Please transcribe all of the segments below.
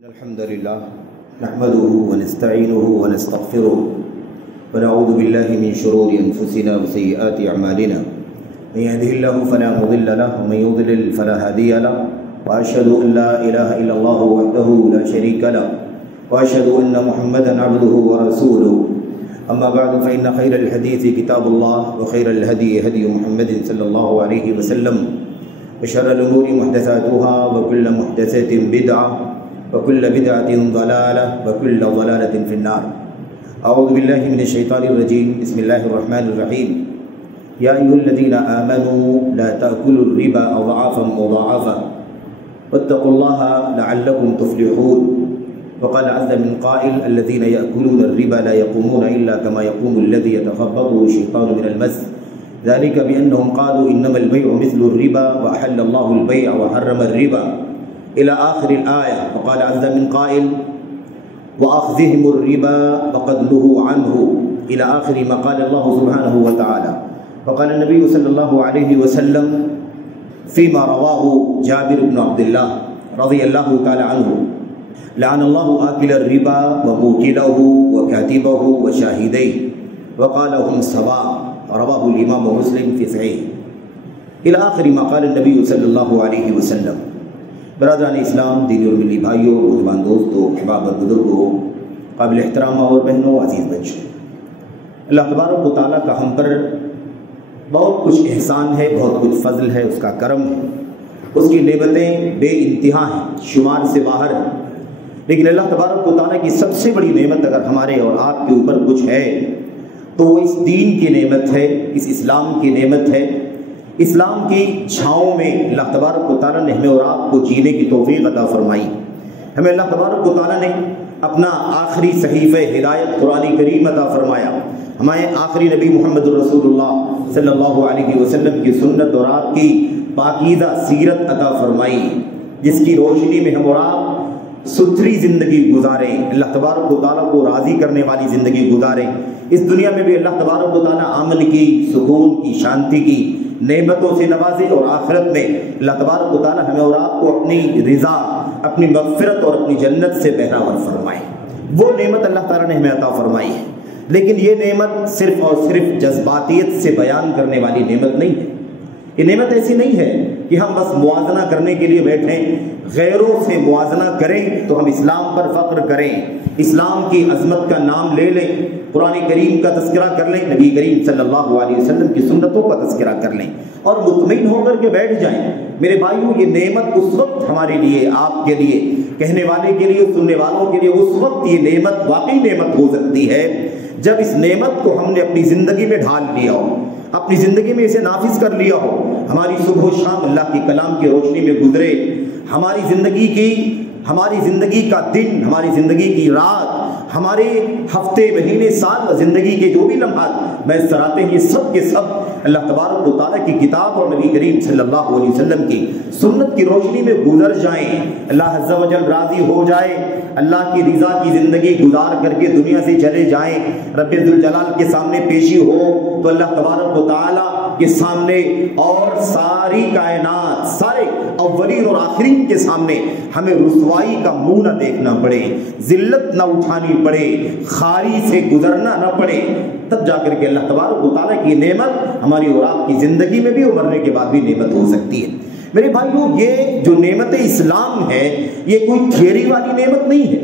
الحمد لله نحمده ونستعينه ونستغفره ونعوذ بالله من شرور أنفسنا وسيئات أعمالنا من يهده الله فلا مضل له ومن يضلل فلا هادي له وأشهد أن لا إله إلا الله وحده لا شريك له وأشهد أن محمدا عبده ورسوله أما بعد فإن خير الحديث كتاب الله وخير الهدي هدي محمد صلى الله عليه وسلم وشر الأمور محدثاتها وكل محدثة بدعة وكل بدعة ضلالة وكل ضلالة في النار. أعوذ بالله من الشيطان الرجيم. بسم الله الرحمن الرحيم. يا أيها الذين آمنوا لا تأكلوا الربا أضعافا مضاعفة واتقوا الله لعلكم تفلحون. وقال عز من قائل الذين يأكلون الربا لا يقومون إلا كما يقوم الذي يتخبطه الشيطان من المس ذلك بأنهم قالوا إنما البيع مثل الربا وأحل الله البيع وحرم الربا إلى آخر الآية. وقال عز من قائل وأخذهم الربا وقد نهوا عنه إلى آخر ما قال الله سبحانه وتعالى. وقال النبي صلى الله عليه وسلم فيما رواه جابر بن عبد الله رضي الله تعالى عنه لعن الله آكل الربا وموكله وكاتبه وشاهديه وقال هم سواء. رواه الإمام مسلم في صحيح إلى آخر ما قال النبي صلى الله عليه وسلم. برادران اسلام، دینی اور ملی بھائیوں، نوجوان دوستوں، احباب اور بزرگوں، قابل احترام ماں اور بہنوں، عزیز بچوں، اللہ تبارک و تعالیٰ کا ہم پر بہت کچھ احسان ہے، بہت کچھ فضل ہے، اس کا کرم ہے، اس کی نعمتیں بے انتہا ہیں، شمار سے باہر ہیں. لیکن اللہ تبارک و تعالیٰ کی سب سے بڑی نعمت اگر ہمارے اور آپ کے اوپر کچھ ہے تو وہ اس دین کی نعمت ہے، اس اسلام کی نعمت ہے. اسلام کی چھاؤں میں اللہ تبارک و تعالیٰ نے ہمیں اور آپ کو جینے کی توفیق عطا فرمائی. ہمیں اللہ تبارک و تعالیٰ نے اپنا آخری صحیفہ ہدایت قرآن کریم عطا فرمایا. ہمارے آخری نبی محمد رسول اللہ صلی اللہ علیہ وسلم کی سنت اور آپ کی پاکیزہ سیرت عطا فرمائی، جس کی روشنی میں ہم اور آپ ستھری زندگی گزاریں، اللہ تبارک و تعالیٰ کو راضی کرنے والی زندگی گزاریں. اس دنیا میں بھی اللہ تبارک و تعالیٰ امن کی، سکون کی، شانتی کی نعمتوں سے نوازے، اور آخرت میں اللہ تبارک و تعالیٰ ہمیں اور آپ کو اپنی رضا، اپنی مغفرت اور اپنی جنت سے بہراور فرمائے. وہ نعمت اللہ تعالیٰ نے ہمیں عطا فرمائی ہے. لیکن یہ نعمت صرف اور صرف جذباتیت سے بیان کرنے والی نعمت نہیں ہے. یہ نعمت ایسی نہیں ہے کہ ہم بس موازنہ کرنے کے لیے بیٹھیں، غیروں سے موازنہ کریں تو ہم اسلام پر فخر کریں، اسلام کی عظمت کا نام لے لیں، قرآن کریم کا تذکرہ کر لیں، نبی کریم صلی اللہ علیہ وسلم کی سنتوں کا تذکرہ کر لیں اور مطمئن ہو کر کے بیٹھ جائیں. میرے بھائیوں، یہ نعمت اس وقت ہمارے لیے، آپ کے لیے، کہنے والے کے لیے، سننے والوں کے لیے اس وقت یہ نعمت واقعی نعمت ہو سکتی ہے جب اس نعمت کو ہم نے اپنی زندگی میں ڈھال لیا ہو، اپنی زندگی میں اسے نافذ کر لیا ہو. ہماری صبح و شام اللہ کی کلام کی روشنی میں گزرے، ہماری زندگی کا دن، ہماری زندگی کی رات، ہمارے ہفتے، مہینے، سال و زندگی کے جو بھی لمحات میسر آتے ہیں، یہ سب کے سب اللہ تبارک و تعالیٰ کی کتاب اور نبی کریم صلی اللہ علیہ وسلم کی سنت کی روشنی میں گزر جائیں. اللہ عز و جل راضی ہو جائے، اللہ کی رضا کی زندگی گزار کر کے دنیا سے چلے جائیں، رب ذوالجلال کے سامنے پیشی ہو تو اللہ تبارک و تعالیٰ کے سامنے اور ساری کائنات، سارے اولین اور آخرین کے سامنے ہمیں رسوائی کا منہ نہ دیکھنا پڑے، ذلت نہ اٹھانی پڑے، خاری سے گزرنا نہ پڑے. تب جا کر کے اللہ تبارک و تعالیٰ کی نعمت ہماری اور آپ کی زندگی میں بھی اور مرنے کے بعد بھی نعمت ہو سکتی ہے. میرے بھائیوں، یہ جو نعمت اسلام ہے یہ کوئی تھیوری والی نعمت نہیں ہے،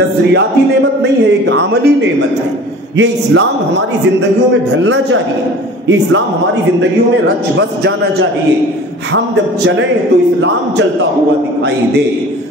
نظریاتی نعمت نہیں ہے، ایک عملی نعمت ہے. یہ اسلام ہماری زندگیوں میں ڈھلنا چاہیے، یہ اسلام ہماری زندگیوں میں رچ بس جانا چاہیے. ہم جب چلیں تو اسلام چلتا ہوا دکھائی دے.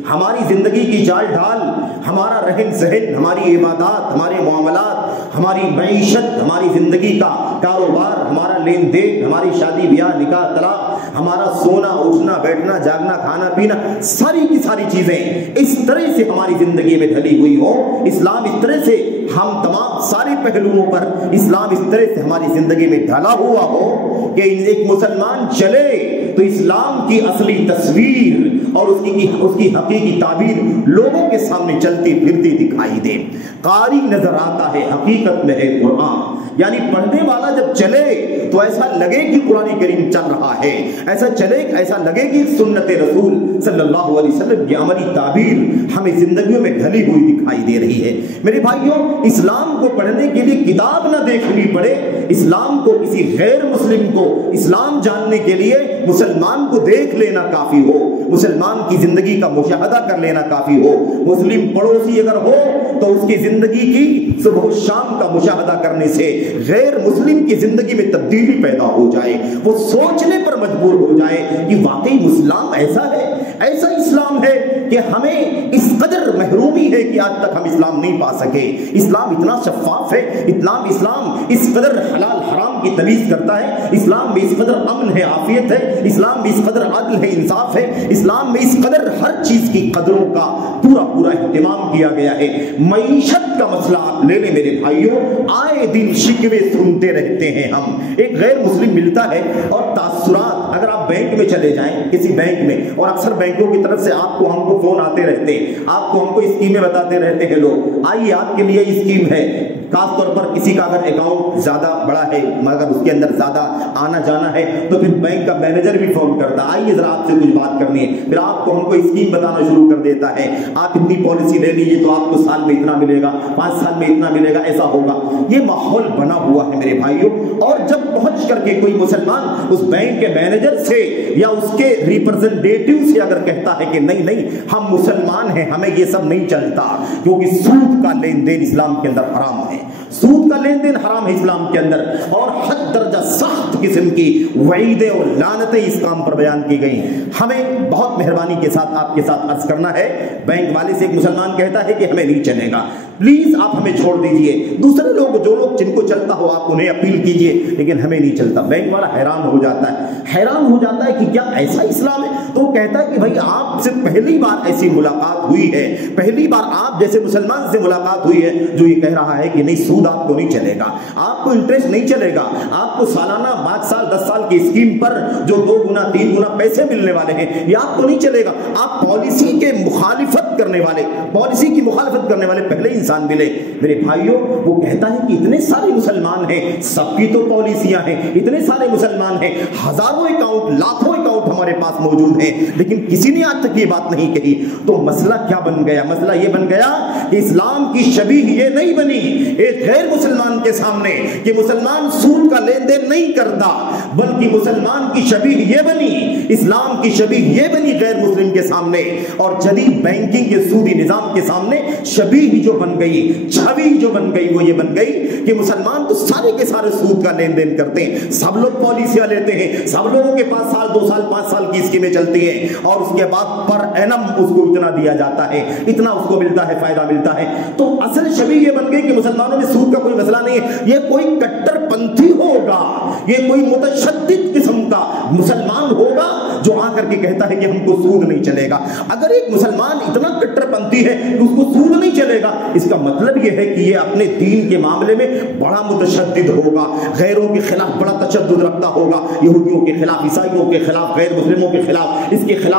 ہماری زندگی کی چال ڈھال، ہمارا رہن سہن، ہماری عبادات، ہمارے معاملات، ہماری معیشت، ہماری زندگی کا کاروبار، ہمارا لین دین، ہماری شادی بیاہ، نکاح طلاق، ہمارا سونا اٹھنا بیٹھنا، جاگنا کھانا پینا، ساری کی ساری چیزیں اس طرح سے ہماری زندگی میں ڈھلی ہوئی ہوں، اسلام اس طرح سے ہم تمام سارے پہلوؤں پر اسلام اس طرح سے ہماری زندگی میں ڈھلا ہوا ہو کہ ایک مسلمان چلے تو اسلام کی اصلی تصویر اور اس کی حقیقی تعبیر لوگوں کے سامنے چلتی پھرتی دکھائی دے. قاری نظر آتا ہے، حقیقت میں ہے قرآن. یعنی پڑھنے والا جب چلے تو ایسا لگے کہ قرآن کریم چل رہا ہے. ایسا چلے، ایسا لگے کہ سنت رسول صلی اللہ علیہ وسلم کی عملی تعبیر ہمیں زندگیوں میں ڈھلی ہوئی دکھائی دے رہی ہے۔ میرے بھائیوں، اسلام کو پڑھنے کے لیے کتاب نہ دیکھنی پڑے، اسلام کو کسی غیر مسلم کو اسلام جاننے کے لیے مسلمان کو دیکھ لینا کافی ہو، مسلمان کی زندگی کا مشاہدہ کر لینا کافی ہو۔ مسلم پڑوسی اگر ہو تو اس کی زندگی کی صبح و شام کا مشاہدہ کرنے سے غیر مسلم کی زندگی میں تبدیلی پیدا ہو جائے، وہ سوچنے پر مجبور ہو جائے کہ واقعی اسلام ایسا ہے، ایسا اسلام ہے کہ ہمیں اس قدر محرومی ہے کہ آج تک ہم اسلام نہیں پا سکے۔ اسلام اتنا شفاف ہے، اسلام اس قدر حلال حرام کی تمیز کرتا ہے، اسلام میں اس قدر امن ہے، عافیت ہے، اسلام میں اس قدر عدل ہے، انصاف ہے، اسلام میں اس قدر ہر چیز کی قدروں کا پورا اہتمام کیا گیا ہے۔ معیشت کا مسئلہ آپ لے لیں میرے بھائیوں، آئے دن شکوے سنتے رہتے ہیں ہم۔ ایک غیر مسلم ملتا ہے اور تاثرات، اگر آپ بینک میں چلے جائیں کسی بینک میں، اور اکثر بینکوں کی طرف سے آپ کو ہم کو فون آتے رہتے ہیں، آپ کو ہم کو اسکیمیں بتاتے رہتے ہیں لوگ، آئیے آپ کے لیے اسکیم ہے۔ خاص طور پر کسی کا اگر اکاؤنٹ زیادہ بڑا ہے مگر اس کے اندر زیادہ آنا جانا ہے تو پھر بینک کا مینیجر بھی فون کرتا ہے، آئیے ذرا آپ سے کچھ بات کرنی ہے، پھر آپ کو ہم کو اسکیم بتانا شروع کر دیتا ہے، آپ اتنی پالیسی لے لیجیے تو آپ کو سال میں اتنا ملے گا، 5 سال میں اتنا ملے گا، ایسا ہوگا۔ یہ ماحول بنا ہوا ہے میرے بھائیوں، اور جب پہنچ کر کے کوئی مسلمان اس بینک کے مینیجر سے یا اس کے ریپرزنٹیٹیو سے اگر کہتا ہے کہ نہیں ہم مسلمان ہیں، ہمیں یہ سب نہیں چلتا، کیونکہ سود کا لین دین اسلام کے اندر حرام ہے، سود کا لین دین حرام ہے اسلام کے اندر، اور حد درجہ سخت قسم کی وعیدیں اور لعنتیں اس کام پر بیان کی گئی۔ ہمیں بہت مہربانی کے ساتھ آپ کے ساتھ عرض کرنا ہے، بینک والے سے ایک مسلمان کہتا ہے کہ ہمیں نہیں چلے گا، پلیز آپ ہمیں چھوڑ دیجئے، دوسرے لوگ جو لوگ جن کو چلتا ہو آپ انہیں اپیل کیجئے، لیکن ہمیں نہیں چلتا۔ بینک والا حیران ہو جاتا ہے کہ کیا ایسا اسلام ہے؟ تو وہ کہتا ہے کہ بھائی آپ سے پہلی بار ایسی ملاقات ہوئی ہے، پہلی بار آپ جیسے مسلمان سے ملاقات ہوئی ہے جو یہ کہہ رہا ہے کہ نہیں سود آپ کو نہیں چلے گا، آپ کو انٹرسٹ نہیں چلے گا، آپ کو سالانہ 5 سال 10 سال کی اسکیم پر جو 2 گنا 3 گنا پیسے ملنے والے ہیں یہ آپ کو نہیں چلے گا۔ آپ پالیسی کی مخالفت کرنے والے پہلے انسان ملے۔ میرے بھائیوں، وہ کہتا ہے کہ اتنے سارے مسلمان ہیں، سب کی تو پالیسیاں ہیں، اتنے سارے مسلمان ہیں، ہزاروں اکاؤنٹ لاکھوں اکاؤنٹ ہمارے پاس موجود ہیں، لیکن کسی نے آج تک یہ بات نہیں کہی۔ تو مسئلہ کیا بن گیا؟ مسئلہ یہ بن گیا کہ اسلام کی شبیہ یہ نہیں بنی ایک غیر مسلمان کے سامنے کہ مسلمان سود کا لین دین نہیں کرتا، بلکہ مسلمان کی شبیہ یہ بنی، اسلام کی شبیہ یہ بنی غیر مسلم کے سامنے، اور جدید بینکنگ کے سودی نظام کے سامنے شبیہ جو بن گئی، چھوی جو بن گئی، وہ یہ بن گئی کہ مسلمان تو سارے کے سارے سود کا لین دین کرتے ہیں، سب لوگ پالیسیاں لیتے ہیں، سب لوگوں کے پاس سال 2 سال 5 سال کی اسکیمیں چلتی ہیں، اور اس کے بعد پر اینم اس کو اتنا دیا جاتا ہے، اتنا اس کو ملتا ہے، فائدہ ملتا ہے۔ تو اصل شبیہ یہ بن گئی کہ مسلمانوں میں سود کا کوئی مسئلہ نہیں ہے، یہ کوئی کٹر پنتھی ہوگا، یہ کوئی متشدد قسم کا مسلمان ہوگا جو آ کر کے کہتا ہے کہ ہم کو سود نہیں چلے گا۔ اگر ایک مسلمان اتنا کٹر پنتھی ہے کہ اس کو سود نہیں چلے گا، اس کا مطلب یہ ہے کہ یہ اپنے دین کے معاملے میں بڑا متشدد ہوگا، غیروں کے خلاف بڑا تشدد رکھتا ہوگا، یہودیوں کے خلاف، عیسائیوں کے خلاف، غیر مسلموں کے خلاف، اس کے خلاف۔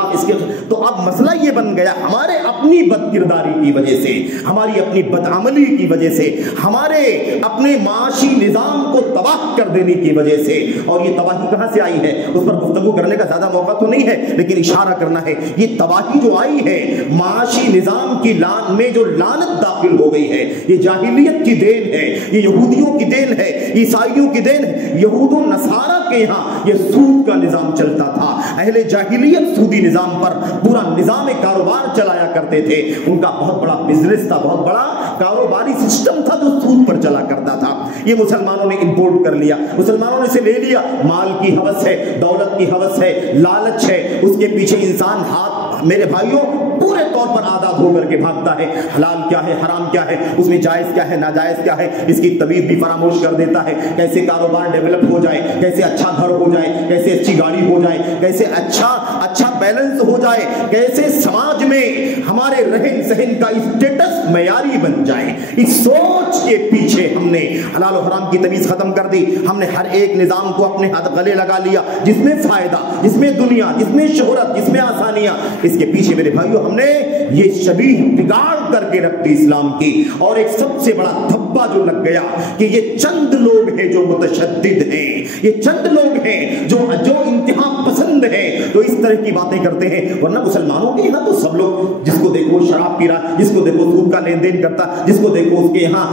تو اب مسئلہ یہ بن گیا ہمارے اپنی بد کرداری کی وجہ سے، ہماری اپنی بدعملی کی وجہ سے، ہمارے اپنے معاشی نظام کو تباہ کر دینے کی وجہ سے۔ اور یہ تباہی کہاں سے آئی ہے اس پر گفتگو کرنے کا زیادہ موقع تو نہیں ہے، لیکن اشارہ کرنا ہے، یہ تباہی جو آئی ہے معاشی نظام کی لان میں جو لعنت داخل ہو گئی ہے، یہ جاہلیت کی دین ہے، یہ یہودیوں کی دین ہے، عیسائیوں کی دین ہے۔ یہود و نصارہ کے یہاں یہ سود کا نظام چلتا تھا، اہل جاہلیت سودی نظام پر پورا نظام کاروبار چلایا کرتے تھے، ان کا بہت بڑا بزنس تھا، بہت بڑا کاروباری سسٹم تھا جو سود پر چلا کرتا تھا۔ یہ مسلمانوں نے امپورٹ کر لیا، مسلمانوں نے اسے لے لیا، مال کی ہوس ہے، دولت کی ہوس ہے، لالچ ہے، اس کے پیچھے انسان ہاتھ میرے بھائیوں پورے طور پر آزاد ہو کر کے بھاگتا ہے، حلال کیا ہے، حرام کیا ہے، اس میں جائز کیا ہے، ناجائز کیا ہے، اس کی تمیز بھی فراموش کر دیتا ہے۔ کیسے کاروبار ڈیولپ ہو جائے، کیسے اچھا گھر ہو جائے، کیسے اچھی گاڑی ہو جائے، کیسے اچھا بیلنس ہو جائے، کیسے سماج میں ہمارے رہن سہن کا اسٹیٹس معیاری بن جائے، اس سوچ کے پیچھے ہم نے حلال و حرام کی تمیز ختم کر دی۔ ہم نے ہر ایک نظام کو اپنے ہاتھ گلے لگا لیا، جس میں فائدہ، جس میں دنیا، جس میں شہرت، جس میں آسانیاں، اس کے پیچھے میرے بھائیوں ہم نے یہ شبیہ بگاڑ کر کے رکھ دی اسلام کی۔ اور ایک سب سے بڑا دھبا جو لگ گیا کہ یہ چند لوگ ہیں جو متشدد ہیں، یہ چند لوگ ہیں جو انتہا پسند پسند ہیں تو اس طرح کی باتیں کرتے ہیں، ورنہ مسلمانوں کے یہاں تو سب لوگ، جس کو دیکھو شراب پی رہا، جس کو دیکھو سود کا لین دین کرتا، جس کو دیکھو اس کے یہاں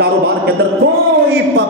کاروبار کے اندر کوئی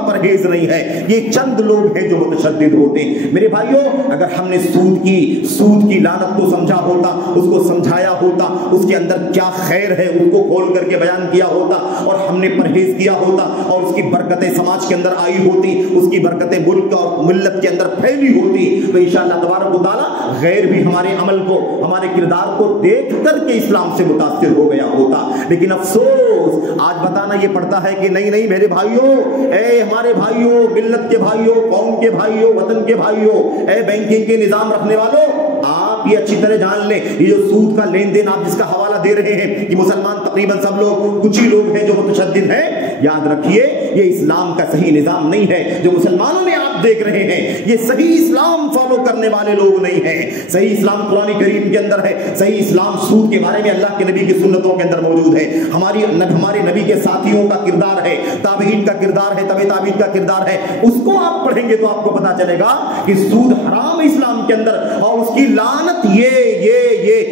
پرہیز نہیں ہے، یہ چند لوگ ہیں جو متشدد ہوتے ہیں۔ میرے بھائیوں، اگر ہم نے سود کی لعنت کو سمجھا ہوتا، اس کو سمجھایا ہوتا، اس کے اندر کیا خیر ہے اس کو کھول کر کے بیان کیا ہوتا، اور ہم نے پرہیز کیا ہوتا، اور اس کی برکتیں سماج کے اندر آئی ہوتی، اس کی برکتیں ملک اور ملت کے اندر پھیلی ہوتی، تو انشاءاللہ تبارک و تعالی غیر بھی ہمارے عمل کو، ہمارے کردار کو دیکھ کر کے اسلام سے متاثر ہو گیا ہوتا۔ لیکن افسوس آج بتانا یہ پڑتا ہے کہ نہیں میرے بھائیوں، اے ہمارے بھائیوں، ملت کے بھائیوں، قوم کے بھائیوں، وطن کے بھائیوں، اے بینکنگ کے نظام رکھنے والوں، آپ یہ اچھی طرح جان لیں، یہ جو سود کا لین دین آپ جس کا حوالہ دے رہے ہیں کہ مسلمان تقریباً سب لوگ، کچھ ہی لوگ ہیں جو متشدد ہیں، یاد رکھیے یہ اسلام کا صحیح نظام نہیں ہے۔ جو مسلمانوں میں آپ دیکھ رہے ہیں یہ صحیح اسلام فالو کرنے والے لوگ نہیں ہیں۔ صحیح اسلام قرآن کریم کے اندر ہے، صحیح اسلام سود کے بارے میں اللہ کے نبی کی سنتوں کے اندر موجود ہے، ہمارے نبی کے ساتھیوں کا کردار ہے، تابعین کا کردار ہے، تبع تابعین کا کردار ہے، اس کو آپ پڑھیں گے تو آپ کو پتا چلے گا کہ سود حرام ہے اسلام کے اندر، اور اس کی لعنت یہ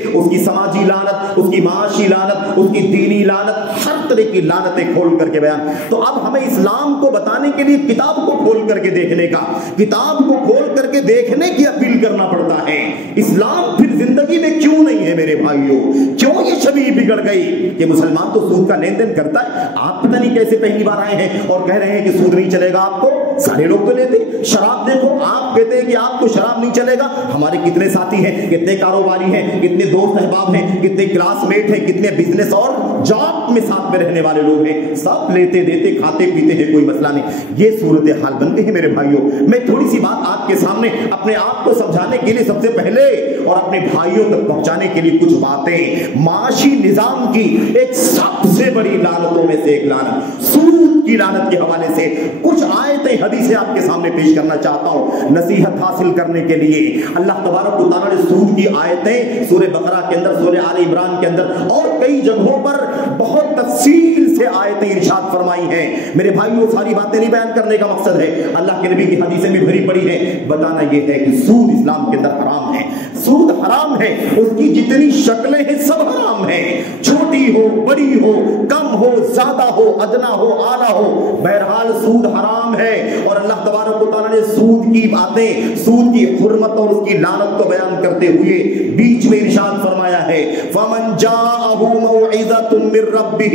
اس کی سماجی لعنت، اس کی معاشی لعنت، اس کی دینی لعنت، ہر طرح کی لعنتیں کھول کر کے بیان۔ تو اب ہمیں اسلام کو بتانے کے لیے کتاب کو کھول کر کے دیکھنے کا، کتاب کو کھول کر کے دیکھنے کی اپیل کرنا پڑتا ہے۔ اسلام پھر زندگی میں کیوں نہیں ہے میرے بھائیوں؟ کیوں یہ شبیہ بگڑ گئی کہ مسلمان تو سود کا لین دین کرتا ہے؟ آپ پتہ نہیں کیسے پہلی بار آئے ہیں اور کہہ رہے ہیں کہ سود نہیں چلے گا آپ کو، سارے لوگ تو لیتے۔ شراب دیکھو، آپ کہتے ہیں کہ آپ کو شراب نہیں چلے گا، ہمارے کتنے ساتھی ہیں، کتنے کاروباری ہیں، کتنے دوست احباب ہیں، کتنے کلاس میٹ ہیں، کتنے بزنس اور جاب میں ساتھ میں رہنے والے لوگ ہیں، سب لیتے دیتے کھاتے پیتے ہیں، کوئی مسئلہ نہیں۔ یہ صورتحال بن گئی ہے میرے بھائیوں۔ میں تھوڑی سی بات آپ کے سامنے اپنے آپ کو سمجھانے کے لیے سب سے پہلے اور اپنے بھائیوں تک پہنچانے کے لیے کچھ باتیں، معاشی نظام کی ایک سب سے بڑی لعنتوں میں سے ایک لعنت، سود کی لعنت کے حوالے سے کچھ آیتیں حدیثیں آپ کے سامنے پیش کرنا چاہتا ہوں نصیحت حاصل کرنے کے لیے۔ اللہ تبارک و تعالیٰ نے سود کی آیتیں سورہ بقرہ کے اندر، سورہ آل عمران کے اندر اور کئی جگہوں پر بہت تفصیل سے آیتیں ارشاد فرمائی ہیں۔ میرے بھائیوں، ساری باتیں نہیں بیان کرنے کا مقصد ہے، اللہ کے نبی کی حدیثیں بھی بھری پڑی ہیں، بتانا یہ ہے کہ سود اسلام کے اندر حرام ہے، سود حرام ہے، اس کی جتنی شکلیں ہیں سب حرام ہیں، چھوٹی ہو بڑی ہو، کم ہو زیادہ ہو، ادنا ہو اعلیٰ ہو، بہرحال سود حرام ہے۔ اور اللہ تبارک و تعالیٰ نے سود کی باتیں، سود کی حرمت اور اس کی لعنت کو بیان کرتے ہوئے بیچ میں ارشاد فرمایا ہے فَمَنْ جَاءَهُ مَوْعِظَةٌ مِّن رَّبِّهِ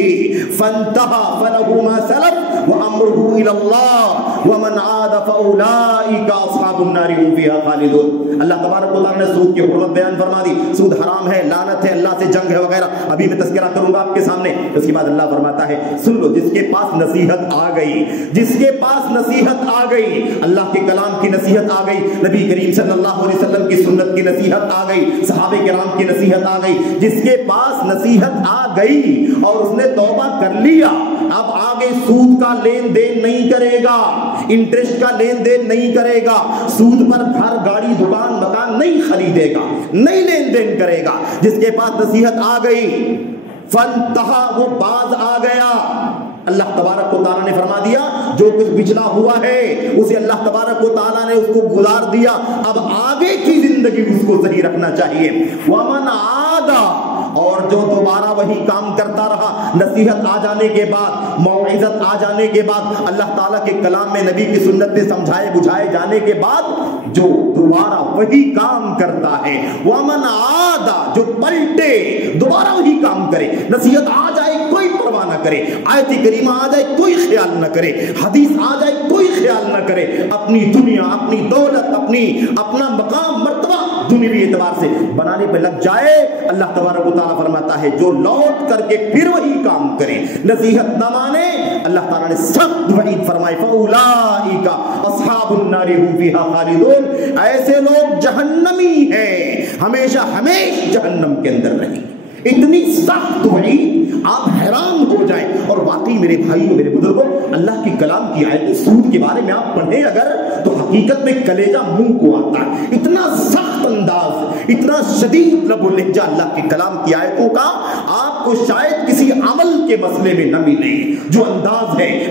فَانْتَهَىٰ فَلَهُ مَا سَلَفَ وَأَمْرُهُ إِلَى اللَّهِ وَمَنْ عَادَ فَأُولَٰئِكَ أَصْحَابُ النَّارِ هُمْ فِيهَا خَالِدُونَ۔ اللہ تبارک و تعالیٰ نے سود کی حرمت بیان فرما دی، سود حرام ہے، لعنت ہے، اللہ سے جنگ ہے وغیرہ، ابھی میں تذکرہ کروں گا آپ کے سامنے۔ اس کے بعد اللہ فرماتا ہے سن لو، جس کے پاس نصیحت آ گئی، جس کے پاس نصیحت آ گئی، اللہ کے کلام کی نصیحت آ گئی، نبی کریم صلی اللہ علیہ وسلم کی سنت کی نصیحت آ گئی، صحابہ کرام کی نصیحت آ گئی، جس کے پاس نصیحت آ گئی اور اس نے توبہ کر لیا، اب آگے سود کا لین دین نہیں کرے گا، انٹرسٹ کا لین دین نہیں کرے گا، سود پر گھر گاڑی دکان مکان نہیں خریدے گا، نہیں لین دین کرے گا، جس کے پاس نصیحت آ گئی فانتہا، وہ باز آ گیا۔ اللہ تبارک و تعالیٰ نے فرما دیا جو کچھ بچھلا ہوا ہے اسے اللہ تبارک و تعالیٰ نے اس کو گزار دیا، اب آگے کی زندگی اس کو صحیح رکھنا چاہیے۔ وَمَنْ عَادَ، اور جو دوبارہ وہی کام کرتا رہا، نصیحت آ جانے کے بعد، موعظت آ جانے کے بعد، اللہ تعالیٰ کے کلام میں نبی کی سنت میں سمجھائے بجھائے جانے کے بعد جو دوبارہ وہی کام کرتا ہے، وَمَنْ عَادَ، جو پلٹے دوبارہ وہی کام کرے، نصیحت آ جائے کوئی پرواہ نہ کرے، آیت کریمہ آ جائے کوئی خیال نہ کرے، حدیث آ جائے کوئی خیال نہ کرے، اپنی دنیا، اپنی دولت، اپنا مقام مرتبہ دنیوی اعتبار سے بنانے پہ لگ جائے، اللہ تبارک و تعالیٰ فرماتا ہے جو لوٹ کر کے پھر وہی کام کرے، نصیحت نہ مانے، اللہ تعالیٰ نے سخت وعید فرمائی فَأُولَٰئِكَ أَصْحَابُ النَّارِ هُمْ فِيهَا خَالِدُونَ، ایسے لوگ جہنمی ہیں، ہمیشہ جہنم کے اندر رہیں۔ اتنی سخت وعید، آپ حیران ہو جائیں۔ اور واقعی میرے بھائیوں، میرے بزرگوں، اللہ کی کلام کی آیت سود کے بارے میں آپ پڑھیں اگر تو حقیقت میں کلیجہ منہ کو آتا ہے، اتنا سخت انداز، اتنا شدید لب و لہجہ اللہ کے کلام کی آیتوں کا آپ کو شاید کسی عمل کے مسئلے میں نہ ملے۔ جو انداز ہے،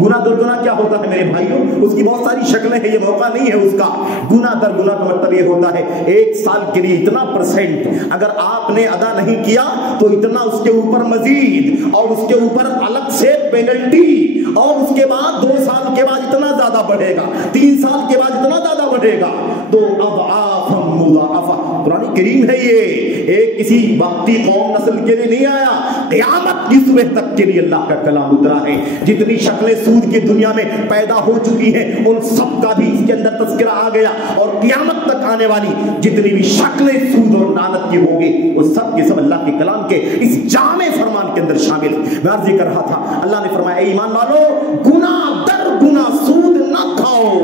گناہ در گناہ کیا ہوتا ہے میرے بھائیوں؟ اس کی بہت ساری شکلیں ہیں، یہ موقع نہیں ہے اس کا. گناہ در گناہ کا مطلب یہ ہوتا ہے 1 سال کے لیے اتنا % اگر آپ نے ادا نہیں کیا تو اتنا اس کے اوپر مزید، اور اس کے اوپر الگ سے پینلٹی، اور اس کے بعد 2 سال کے بعد اتنا زیادہ بڑھے گا، 3 سال کے بعد اتنا زیادہ بڑھے گا. تو اضعافا مضاعفہ قرآن کریم ہے. یہ ایک کسی وقتی قوم نسل کے لیے نہیں آیا، قیامت کی صبح تک کے لیے اللہ کا کلام اترا ہے. جتنی شکلیں سود کی دنیا میں پیدا ہو چکی ہیں ان سب کا بھی اس کے اندر تذکرہ آ گیا، اور قیامت تک آنے والی جتنی بھی شکلیں سود اور لعنت کی ہوں گی وہ سب کے سب اللہ کے کلام کے اس جامع فرمان کے اندر شامل. میں عرض کر رہا تھا اللہ نے فرمایا اے ایمان والو گناہ در گناہ سود نہ کھاؤ،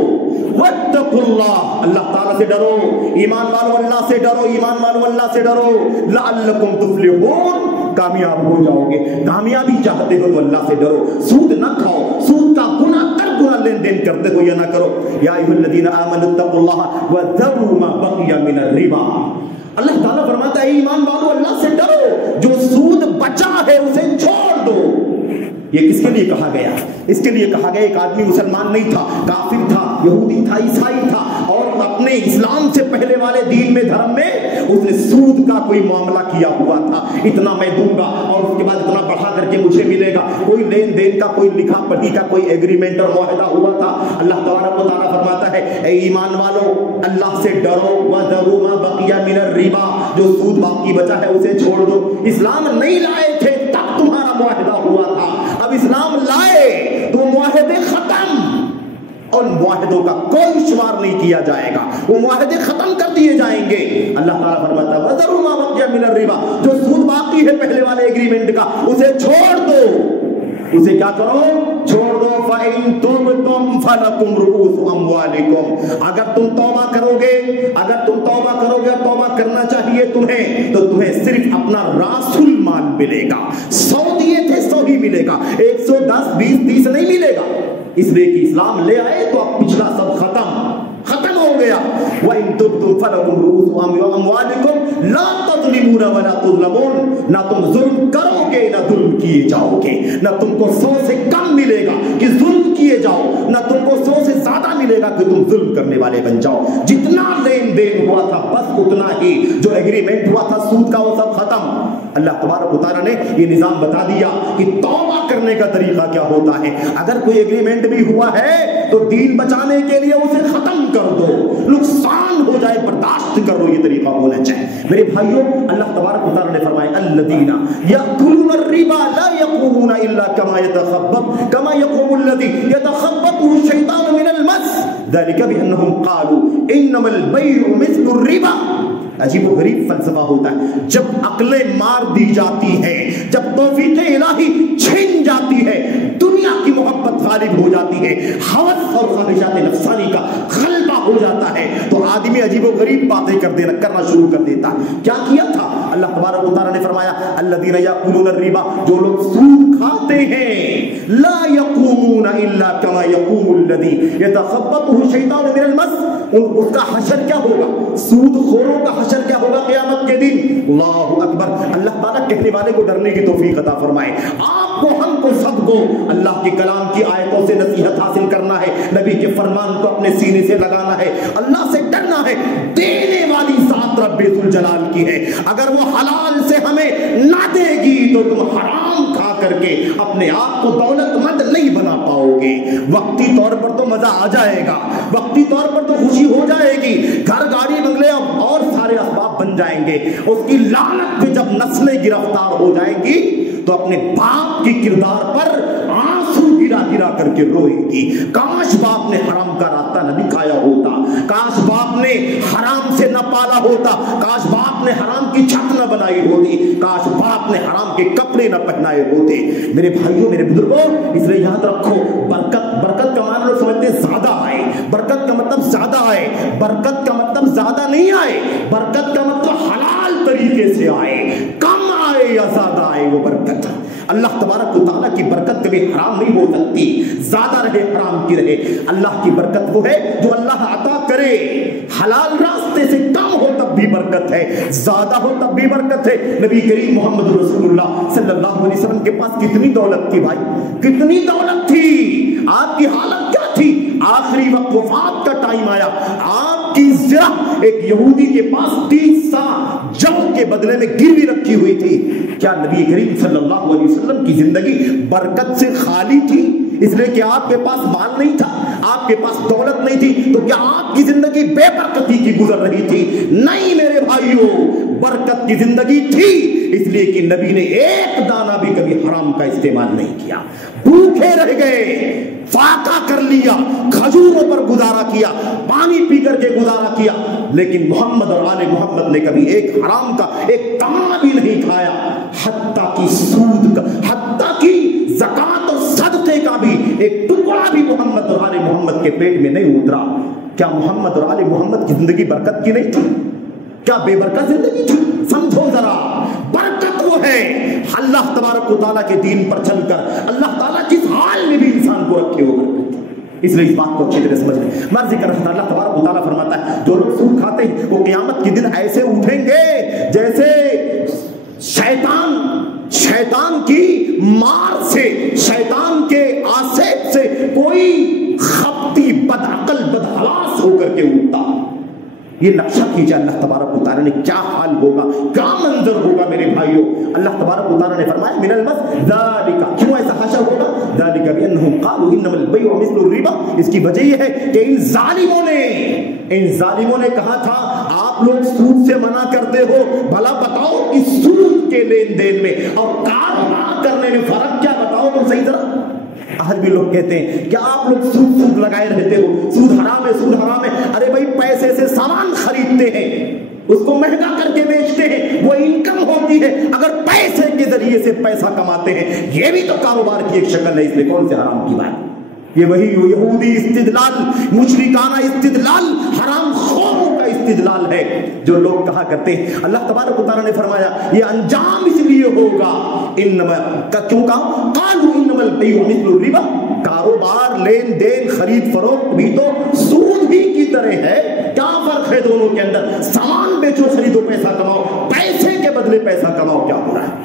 واتقوا اللہ، اللہ تعالیٰ سے ڈرو. ایمان والو اللہ سے ڈرو، ایمان والو اللہ سے ڈرو. لعلکم تفلحون، کامیاب ہو جاؤ گے. کامیابی چاہتے ہو تو اللہ سے ڈرو. سود نہ کھاؤ، سود کا گناہ در گناہ لین دین کرتے ہو یا نہ کرو. یا ایھا الذین آمنوا اتقوا اللہ وذروا ما بقی من الربا. اللہ تعالیٰ فرماتا ہے ایمان والو اللہ سے ڈرو، جو سود بچا ہے اسے چھوڑ دو. یہ کس کے لیے کہا گیا؟ اس کے لیے کہا گیا ایک آدمی مسلمان نہیں تھا، کافر تھا، یہودی تھا، عیسائی تھا، اور اپنے اسلام سے پہلے والے دین میں دھرم میں اس نے سود کا کوئی معاملہ کیا ہوا تھا. اتنا میں دوں گا اور اس کے بعد اتنا بڑھا کر کے مجھے ملے گا. کوئی لین دین کا، کوئی لکھا پڑھی کا کوئی ایگریمنٹ اور معاہدہ ہوا تھا. اللہ تبارک و تعالیٰ فرماتا ہے اے ایمان والو اللہ سے ڈرو، وذروا ما بقی من الربا، جو سود باقی بچا ہے اسے چھوڑ دو. اسلام نہیں لائے تھے تب تمہارا معاہدہ ہوا تھا، اب اسلام لائے تو معاہدے ختم، اور معاہدوں کا کوئی شمار نہیں کیا جائے گا، وہ معاہدے ختم کر دیے جائیں گے. اللہ تعالیٰ فرماتا ہے وَذَرُوا مَا بَقِيَ مِنَ الرِّبَا، جو سود باقی ہے پہلے والے ایگریمنٹ کا اسے چھوڑ دو. اسے کیا کرو؟ چھوڑ دو. فَإِن تُبْتُمْ فَلَكُمْ رُؤُوسُ أَمْوَالِكُمْ، اگر تم توبہ کرو گے، اگر تم توبہ کرو گے، توبہ کرنا چاہیے تمہیں، تو تمہیں صرف اپنا راس المال ملے گا. 100 دیے تھے 100 ہی ملے گا، 110 20 30 نہیں ملے گا. اس لیے کہ اسلام لے آئے تو اب پچھلا سب ختم ہو گیا. وَإِن تُبْتُمْ فَلَكُمْ رُؤُوسُ أَمْوَالِكُمْ لَا تَظْلِمُونَ وَلَا تُظْلَمُونَ، نہ تم ظلم کرو گے نہ ظلم کیے جاؤ گے. نہ تم کو 100 سے کم ملے گا کہ ظلم کیے جاؤ، نہ تم کو 100 سے زیادہ ملے گا کہ تم ظلم کرنے والے بن جاؤ. جتنا لین دین ہوا تھا بس اتنا ہی، جو ایگریمنٹ ہوا تھا سود کا وہ سب ختم. اللہ تبارک و تعالیٰ نے یہ نظام بتا دیا کہ توبہ کرنے کا طریقہ کیا ہوتا ہے. اگر کوئی ایگریمنٹ بھی ہوا ہے تو دین بچانے کے لیے اسے ختم کر دو، نقصان ہو جائے برداشت کر لو، یہ طریقہ ہونا چاہیے. میرے بھائیوں اللہ تبارک و تعالیٰ نے فرمایا الذین یأکلون الربا لا یقومون الا کما یقوم الذی یتخبطہ الشیطان من المس ذلک بانہم قالوا انما البیع مثل الربا. عجیب و غریب فلسفہ ہوتا ہے. جب عقلیں مار دی جاتی ہیں، جب توفیق الہی چھن جاتی ہے، دنیا کی محبت غالب ہو جاتی ہے، ہوس اور خواہشات نفسانی کا غلبہ ہو جاتا ہے، تو آدمی عجیب و غریب باتیں کرنا شروع کر دیتا ہے. کیا کیا تھا؟ اللہ تبارک و تعالیٰ نے فرمایا الذین یأکلون الربا، جو لوگ سود کھاتے ہیں، لا یقومون الا کما یقوم الذی یتخبطہ الشیطان من المس، اس کا حشر کیا ہوگا؟ سود خوروں کا حشر کیا ہوگا قیامت کے دن؟ اللہ اکبر. اللہ تعالیٰ کہنے والے کو ڈرنے کی توفیق عطا فرمائے. آپ کو، ہم کو، سب کو اللہ کے کلام کی آیتوں سے نصیحت حاصل کرنا ہے، نبی کے فرمان کو اپنے سینے سے لگانا ہے، اللہ سے ڈرنا ہے. دینے والی ذات رب ذوالجلال کی ہے، اگر وہ حلال سے ہمیں نہ دے گی تو تم حرام کھا کر کے اپنے آپ کو دولت مند نہیں بنا پاؤ گے. وقتی طور پر تو مزہ آ جائے گا، وقتی طور پر تو خوشی ہو جائے گی، گھر گاڑی بنگلے اور سارے اسباب بن جائیں گے. اس کی لعنت پہ جب نسلیں گرفتار ہو جائیں گی تو اپنے باپ کی کردار پر آنسو گرا گرا کر کے روئے گی. کاش باپ نے حرام کا راستہ نہ دکھایا ہوتا، کاش باپ نے حرام سے نہ پالا ہوتا، کاش باپ نے حرام کی چھت نہ بنائی ہوتی، کاش باپ نے حرام کے کپڑے نہ پہنائے ہوتے. میرے بھائیوں، میرے بزرگوں، اس لیے یاد رکھو برکت کا معنی لوگ سمجھتے زیادہ آئے، برکت کا مطلب زیادہ آئے. برکت کا مطلب زیادہ نہیں آئے، برکت کا مطلب حلال طریقے سے آئے. کم آئے یا زیادہ آئے وہ برکت. اللہ تبارک و تعالیٰ کی برکت کبھی حرام نہیں ہو سکتی، زیادہ رہے حرام کی رہے. اللہ کی برکت وہ ہے جو اللہ عطا کرے، حلال راستے سے کم ہو تب بھی برکت ہے، زیادہ ہو تب بھی برکت ہے. نبی کریم محمد رسول اللہ صلی اللہ علیہ وسلم کے پاس کتنی دولت تھی بھائی، کتنی دولت تھی. آپ کی حالت کیا تھی؟ آخری وقت وفات کا ٹائم آیا، آپ کی زرہ ایک یہودی کے پاس 30 سا جو کے بدلے میں گروی رکھی ہوئی تھی۔ کیا نبی کریم صلی اللہ علیہ وسلم کی زندگی برکت سے خالی تھی اس لیے کہ آپ کے پاس مال نہیں تھا، آپ کے پاس دولت نہیں تھی؟ تو کیا آپ کی زندگی بے برکتی کی گزر رہی تھی؟ نہیں میرے بھائیوں، برکت کی زندگی تھی، اس لیے کہ نبی نے ایک دانہ بھی کبھی حرام کا استعمال نہیں کیا، بھوکے رہ گئے، فاقہ کر لیا، کھجوروں پر گزارا کیا، پانی پی کر کے گزارا کیا، لیکن محمد اور آل محمد نے کبھی ایک حرام کا ایک دانہ بھی نہیں کھایا، حتیٰ کہ سود کا، حتیٰ کہ زکوٰۃ اور صدقے کا بھی ایک ٹکڑا بھی محمد اور آل محمد کے پیٹ میں نہیں اترا۔ کیا محمد اور آل محمد کی زندگی برکت کی نہیں تھی؟ کیا بے برکت زندگی تھی؟ سمجھو ذرا، برکت وہ ہے اللہ تبارک و تعالیٰ کے دین پر چل کر اللہ تعالیٰ جس حال میں بھی انسان کو رکھے ہو برکت۔ اس لیے اس بات کو اچھی طرح سمجھ لیں۔ میں ذکر رہتا اللہ تبارک و تعالیٰ فرماتا ہے جو لوگ سود کھاتے ہیں وہ قیامت کے دن ایسے اٹھیں گے جیسے شیطان کی مار سے، شیطان کے آسیب سے کوئی خبتی بدعقل بدحواس ہو کر کے اٹھتا۔ یہ نقشہ کیجیے اللہ تبارک و تعالیٰ نے کیا حال ہوگا، کیا منظر ہوگا میرے بھائیوں۔ اللہ تبارک و تعالیٰ نے فرمایا من المس ذالک، کیوں ایسا حشر ہوگا؟ ذالک بانہم قالوا انما البیع مثل الربا، اس کی وجہ یہ ہے کہ ان ظالموں نے کہا تھا آپ لوگ سود سے منع کرتے ہو، بھلا بتاؤ کہ سود کے لین دین میں اور کاروبار کرنے میں فرق کیا، بتاؤ تم صحیح ذرا۔ آج بھی لوگ کہتے ہیں کہ آپ لوگ سود لگائے رہتے ہو، سود حرام ہے۔ ارے بھائی پیسے سے سامان خریدتے ہیں، اس کو مہنگا کر کے بیچتے ہیں، وہ انکم ہوتی ہے۔ اگر پیسے کے ذریعے سے پیسہ کماتے ہیں، یہ بھی تو کاروبار کی ایک شکل ہے، اس لیے کون سے حرام کی بات؟ یہ وہی یہودی استدلال، مشرکانہ استدلال، حرام خوروں کا استدلال ہے جو لوگ کہا کرتے ہیں۔ اللہ تبارک و تعالیٰ نے فرمایا یہ انجام اس لیے ہوگا، انما کیوں کہا؟ قالوا انما البیع مثل الربا، کاروبار لین دین خرید فروخت بھی تو سود ہی کی طرح ہے۔ کیا فرق ہے دونوں کے اندر؟ سامان بیچو خریدو پیسہ کماؤ، پیسے کے بدلے پیسہ کماؤ، کیا ہو رہا ہے؟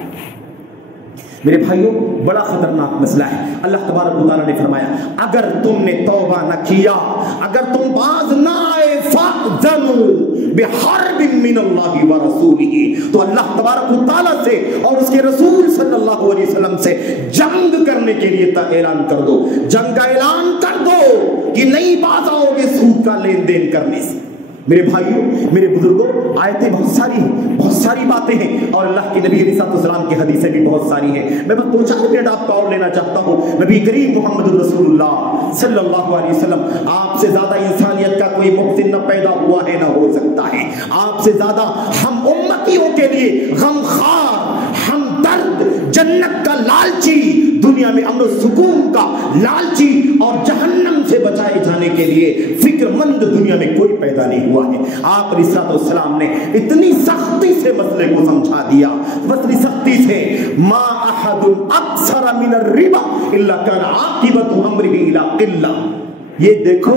میرے بھائیوں بڑا خطرناک مسئلہ ہے۔ اللہ تبارک و تعالیٰ نے فرمایا اگر تم نے توبہ نہ کیا، اگر تم باز نہ آئے فَأْذَنُوا بِحَرْبٍ مِّنَ اللَّهِ وَرَسُولِهِ، تو اللہ تبارک و تعالیٰ سے اور اس کے رسول صلی اللہ علیہ وسلم سے جنگ کرنے کے لیے اعلان کر دو، جنگ کا اعلان کر دو کہ نہیں باز آؤ گے سود کا لین دین کرنے سے۔ میرے بھائیوں میرے بزرگوں، آیتیں بہت ساری باتیں ہیں اور اللہ کے نبی علیہ السلام کی حدیثیں بھی بہت ساری ہیں۔ میں بس 2-4 منٹ آپ کو اور لینا چاہتا ہوں۔ نبی کریم محمد رسول اللہ صلی اللہ علیہ وسلم، آپ سے زیادہ انسانیت کا کوئی محسن نہ پیدا ہوا ہے نہ ہو سکتا ہے، آپ سے زیادہ ہم امتیوں کے لیے غمخوار، ہمدرد، جنت کا لالچی، دنیا میں امن و سکون کا لالچی اور جہنم سے بچائے جانے کے لیے فکر مند دنیا میں کوئی پیدا نہیں ہوا ہے۔ آپ علیہ السلام نے اتنی سختی سے مسئلے کو سمجھا دیا، اتنی سختی سے، ما احد اکثر من الربا الا کان عاقبۃ امرہ الی قلہ۔ یہ دیکھو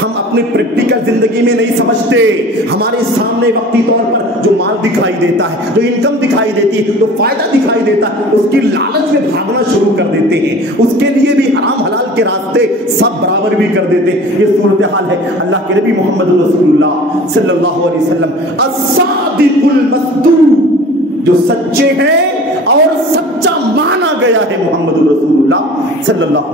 ہم اپنی پریکٹیکل زندگی میں نہیں سمجھتے، ہمارے سامنے وقتی طور پر جو مال دکھائی دیتا ہے، جو انکم دکھائی دیتی ہے، جو فائدہ دکھائی دیتا ہے، اس کی لالچ میں بھاگنا شروع کر دیتے ہیں، اس کے لیے بھی حرام حلال کے راستے سب برابر بھی کر دیتے ہیں۔ یہ صورتحال ہے۔ اللہ کے نبی محمد رسول اللہ صلی اللہ علیہ وسلم الصادق المصدوق، جو سچے ہیں اور سچا مانا گیا ہے محمد رسول اللہ صلی اللہ۔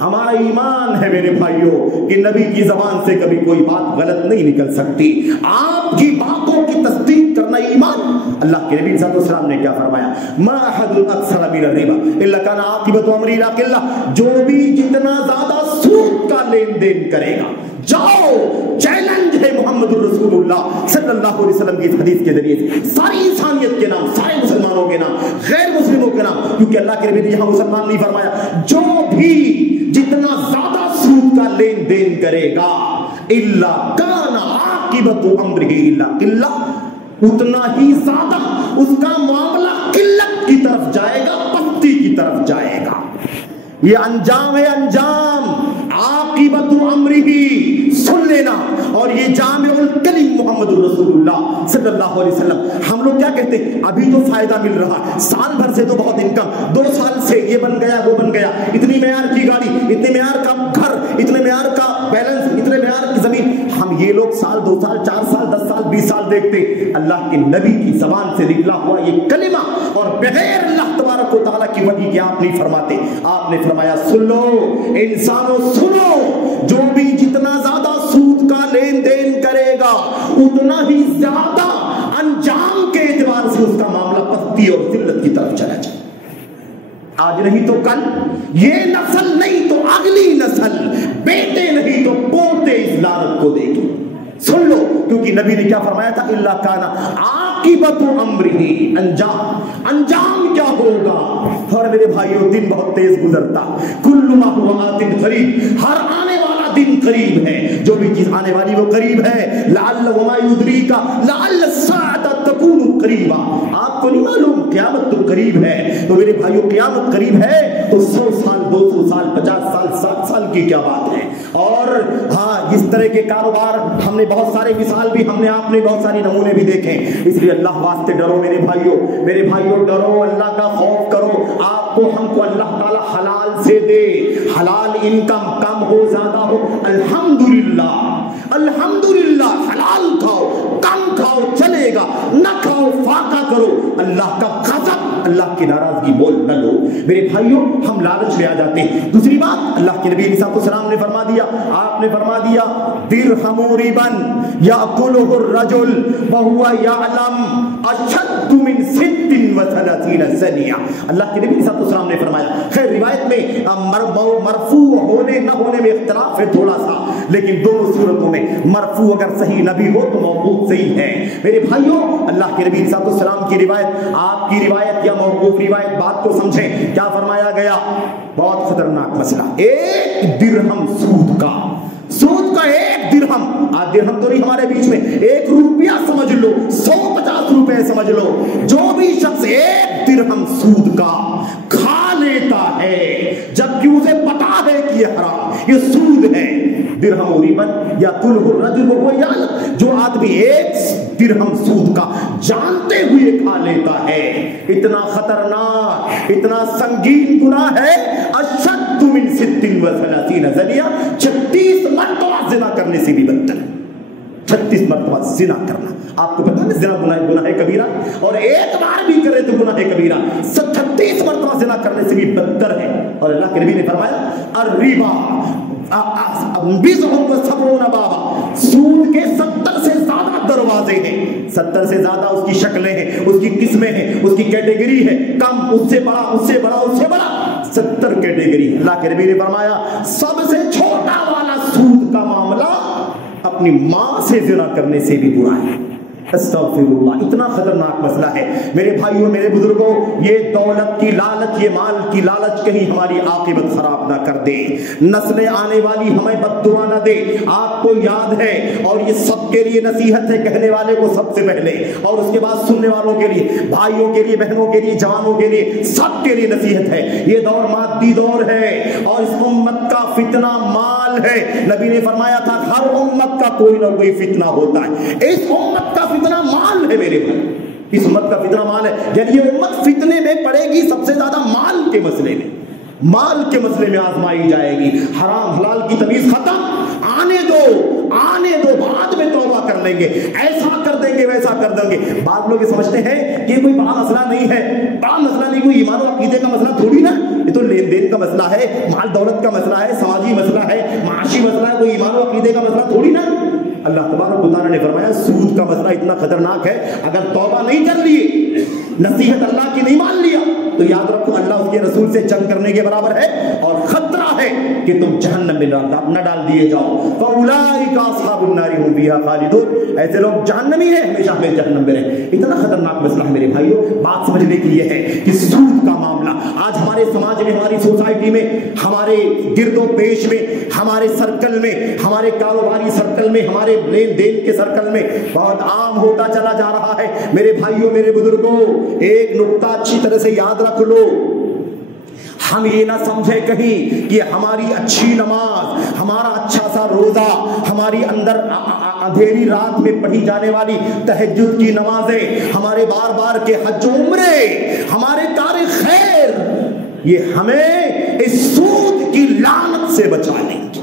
ہمارا ایمان ہے میرے بھائیوں کہ نبی کی زبان سے کبھی کوئی بات غلط نہیں نکل سکتی، آپ کی باتوں کی تصدیق کرنا ایمان۔ اللہ کے نبی صلی اللہ علیہ وسلم نے کیا فرمایا؟ ما احد اکثر من الربا الا کان عاقبۃ امرہ الی قلہ، جو بھی جتنا زیادہ سود کا لین دین کرے گا، جاؤ چیلنج ہے محمد رسول اللہ صلی اللہ علیہ وسلم کی حدیث کے ذریعے سے، ساری انسانیت کے نام، سارے مسلمانوں کے نام، غیر مسلموں کے نام، کیونکہ اللہ کے نبی نے یہاں مسلمان نہیں فرمایا، جو بھی جتنا زیادہ سود کا لین دین کرے گا الا کان عاقبۃ امرہ الی قلہ، اتنا ہی زیادہ اس کا معاملہ قلت کی طرف جائے گا، پستی کی طرف جائے گا۔ یہ انجام ہے، انجام عاقبۃ امرہ، سن لینا. اور یہ جامع الکلم محمد رسول اللہ صلی اللہ علیہ وسلم. ہم لوگ کیا کہتے ہیں ابھی تو فائدہ مل رہا ہے, سال بھر سے تو بہت انکم, 2 سال سے یہ بن گیا وہ بن گیا, اتنی معیار کی گاڑی, اتنے معیار کا گھر, اتنے معیار کا بیلنس, اتنے معیار کی زمین. ہم یہ لوگ سال 2 سال 4 سال 10 سال 20 سال دیکھتے. اللہ کے نبی کی زبان سے نکلا ہوا یہ کلمہ اور بغیر اللہ تبارک و تعالیٰ کی وحی کے آپ نہیں فرماتے. آپ نے فرمایا سن لو انسانوں سنو, جو بھی جتنا زیادہ سود کا لین دین کرے گا اتنا ہی زیادہ انجام کے اعتبار سے اس کا معاملہ پستی اور ذلت کی طرف چلا جائے. آج نہیں تو کل, یہ نسل نہیں تو اگلی نسل, بیٹے نہیں تو پوتے اس لعنت کو دے گی. سن لو, کیونکہ نبی نے کیا فرمایا تھا, اللہ کانا عاقبت امرہ, انجام کیا ہوگا. اور میرے بھائیوں دن بہت تیز گزرتا, کل ما هو آت قریب, ہر آنے والا دن قریب ہے, جو بھی چیز آنے والی وہ قریب ہے. لعل وما یدریک لعل الساعۃ تکون قریبا, آپ کو نہیں معلوم قیامت تو قریب ہے. تو میرے بھائیوں قیامت قریب ہے تو 100 سال 200 سال 50 سال 60 سال کی کیا بات ہے. اور ہاں اس طرح کے کاروبار ہم نے بہت سارے مثال بھی ہم نے آپ نے بہت ساری نمونے بھی دیکھے. اس لیے اللہ واسطے ڈرو میرے بھائیوں ڈرو, اللہ کا خوف کرو. آپ کو ہم کو اللہ تعالی حلال سے دے, حلال انکم کم ہو زیادہ ہو الحمدللہ الحمدللہ, حلال کھاؤ کم کھاؤ چلے گا, نہ کھاؤ فاقہ کرو. اللہ کا غضب, اللہ کی ناراضگی مول نہ لو. میرے بھائیوں ہم لالچ میں آ جاتے ہیں. دوسری بات اللہ کے نبی علیہ السلام نے فرما دیا, آپ نے فرما دیا درہم ربا یاکلہ الرجل وہو یعلم اشد من 36 ثانیہ. اللہ کے نبی علیہ السلام نے فرمایا, خیر روایت میں مرفوع ہونے نہ ہونے میں اختلاف ہے تھوڑا سا, لیکن دونوں صورتوں میں مرفوع اگر صحیح نبی ہو تو موقوف صحیح ہے. میرے بھائیوں اللہ کے نبی علیہ السلام کی روایت, آپ کی روایت یا موقوف روایت, بات کو سمجھیں کیا فرمایا گیا. بہت خطرناک مسئلہ, 1 درہم سود کا 1 درہم, آج درہم تو نہیں ہمارے بیچ میں, 1 روپیہ سمجھ لو, 150 روپے سمجھ لو. جو بھی شخص 1 درہم سود کا کھا لیتا ہے جبکہ اسے پتا ہے کہ یہ حرام, یہ سود ہے, درہم ربا یاکلہ الرجل وہو یعلم, جو آدمی 1 درہم سود کا جانتے ہوئے کھا لیتا ہے, اتنا خطرناک اتنا سنگین گناہ ہے. اشد من 36 زنیہ, 36 مرتبہ زنا کرنے سے بھی بدتر ہے. 36 مرتبہ زنا کرنا, آپ کو پتا ہے زنا گناہ کبیرہ, اور ایک بار بھی کرے تو گناہ کبیرہ, 36 مرتبہ زنا کرنے سے بھی بدتر ہے. اور اللہ کے نبی نے فرمایا الربا سود کے 70 سے زیادہ دروازے ہیں, 70 سے زیادہ اس کی شکلیں ہیں, اس کی قسمیں ہیں, اس کی کیٹیگری ہے, کم اس سے بڑا اس سے بڑا اس سے بڑا, 70 کیٹیگری. اللہ کے نبی نے فرمایا سب سے چھوٹا والا سود کا معاملہ اپنی ماں سے زنا کرنے سے بھی برا ہے. استغفر اللہ, اتنا خطرناک مسئلہ ہے. میرے بھائیوں میرے بزرگوں, یہ دولت کی لالچ, یہ مال کی لالچ کہیں ہماری عاقبت خراب نہ کر دے, نسلیں آنے والی ہمیں بد دعا نہ دے. آپ کو یاد ہے, اور یہ سب کے لیے نصیحت ہے, کہنے والے کو سب سے پہلے اور اس کے بعد سننے والوں کے لیے, بھائیوں کے لیے, بہنوں کے لیے, جوانوں کے لیے, سب کے لیے نصیحت ہے. یہ دور مادی دور ہے اور اس امت کا فتنہ مال ہے. نبی نے فرمایا تھا ہر امت کا کوئی نہ کوئی فتنہ ہوتا ہے, اس امت کا فتنہ مال ہے. میرے بھائی اس امت کا فتنہ مال ہے, یعنی یہ امت فتنے میں پڑے گی سب سے زیادہ مال کے مسئلے میں, مال کے مسئلے میں آزمائی جائے گی. حرام حلال کی تمیز ختم, آنے دو بعد میں توبہ کر لیں گے, ایسا کر دیں گے ویسا کر دیں گے. بعض لوگ سمجھتے ہیں کہ کوئی بڑا مسئلہ نہیں ہے, بڑا مسئلہ نہیں, کوئی ایمان و عقیدے کا مسئلہ تھوڑی نا, یہ تو لین دین کا مسئلہ ہے, مال دولت کا مسئلہ ہے, سماجی مسئلہ ہے, معاشی مسئلہ ہے, کوئی ایمان و عقیدے کا مسئلہ تھوڑی نا. اللہ تبارک و تعالیٰ نے فرمایا سود کا مسئلہ اتنا خطرناک ہے, اگر توبہ نہیں کر لیے, نصیحت اللہ کی نہیں مان لیا, تو یاد رکھو اللہ اس کے رسول سے جنگ کرنے کے برابر ہے, اور خطرہ ہے کہ تم جہنم میں نہ ڈال دیے جاؤ. فَأُولَٰئِكَ أَصْحَابُ النَّارِ هُمْ فِيهَا خَالِدُونَ, ایسے لوگ جہنمی ہیں, ہمیشہ ہمیں جہنم میں رہیں. اتنا خطرناک مسئلہ ہے میرے بھائیوں. بات سمجھنے کی یہ ہے کہ سود کا معاملہ آج ہمارے سماج میں, ہماری سوسائٹی میں, ہمارے گرد و پیش میں, ہمارے سرکل میں, ہمارے کاروباری سرکل میں, ہمارے لین دین کے سرکل میں بہت عام ہوتا چلا جا رہا ہے. میرے بھائیوں میرے بزرگوں, ایک نقطہ اچھی طرح سے یاد رکھ لو, ہم یہ نہ سمجھے کہیں کہ ہماری اچھی نماز، ہمارا اچھا سا روزہ، ہماری اندر اندھیری رات میں پڑھی جانے والی تہجد کی نمازیں، ہمارے بار بار کے حج و عمرے، ہمارے کار خیر، یہ ہمیں اس سود کی لعنت سے بچا لیں گے۔